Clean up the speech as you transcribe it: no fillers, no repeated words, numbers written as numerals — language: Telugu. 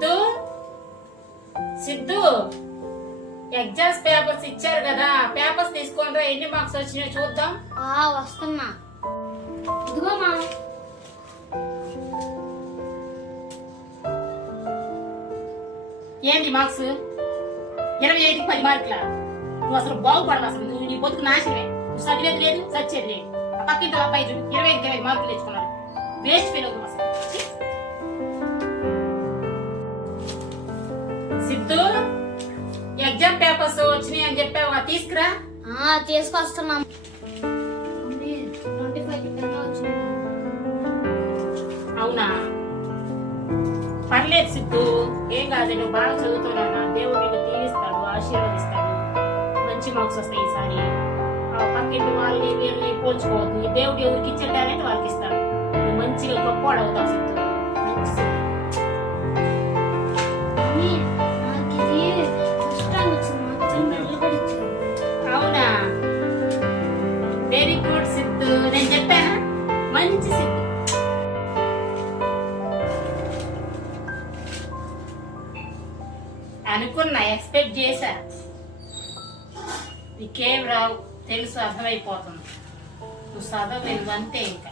సిద్ధు సిద్ధు ఎగ్జామ్స్ పేపర్స్ ఇచ్చారు కదా, పేపర్స్ తీసుకొని రా. ఎన్ని మార్క్స్ వచ్చినాయో చూద్దాం. వస్తున్నా. ఇదిగో మా. ఏంటి మార్క్స్? 25కి 10 మార్కుల? నువ్వు అసలు బాగుపడవు. అసలు నువ్వు నీ బతుకు నాశనమే. నువ్వు చదివేది లేదు, చచ్చేది లేదు. ఆ పక్కింటి అబ్బాయి 25కి 20 మార్కులు తెచ్చుకున్నాడు. వేస్ట్ ఫెయిల్ అవుతుంది అసలు. సిద్ధు ఎగ్జామ్ పేపర్స్ వచ్చినాయి అని చెప్పావు, తీసుకురా. తీసుకొస్తున్నా. అవునా? పర్లేదు సిద్ధు, ఏం కాదు. నువ్వు బాగా చదువుతున్నావు. దేవుడు నిన్ను దీవిస్తాడు, ఆశీర్వదిస్తాడు. మంచి మార్క్స్ వస్తాయి ఈసారి. ఆ పక్కింటి వాళ్ళని వీళ్ళని పోల్చుకోవద్దు. దేవుడు ఎవరికి ఇచ్చే టాలెంట్ వాళ్ళకి ఇస్తాడు. నువ్వు మంచిగా గొప్పవాడు అవుతావు సిద్ధు. మంచి సిద్ధు. అవునా? Very good Siddhu. నేను చెప్పానా? మంచి సిద్ధు. అనుకున్నా, ఎక్స్పెక్ట్ చేశా. నీకేం రావు తెలుసు, అర్థమైపోతుంది. నువ్వు చదవలేదు అంతే. ఇంకా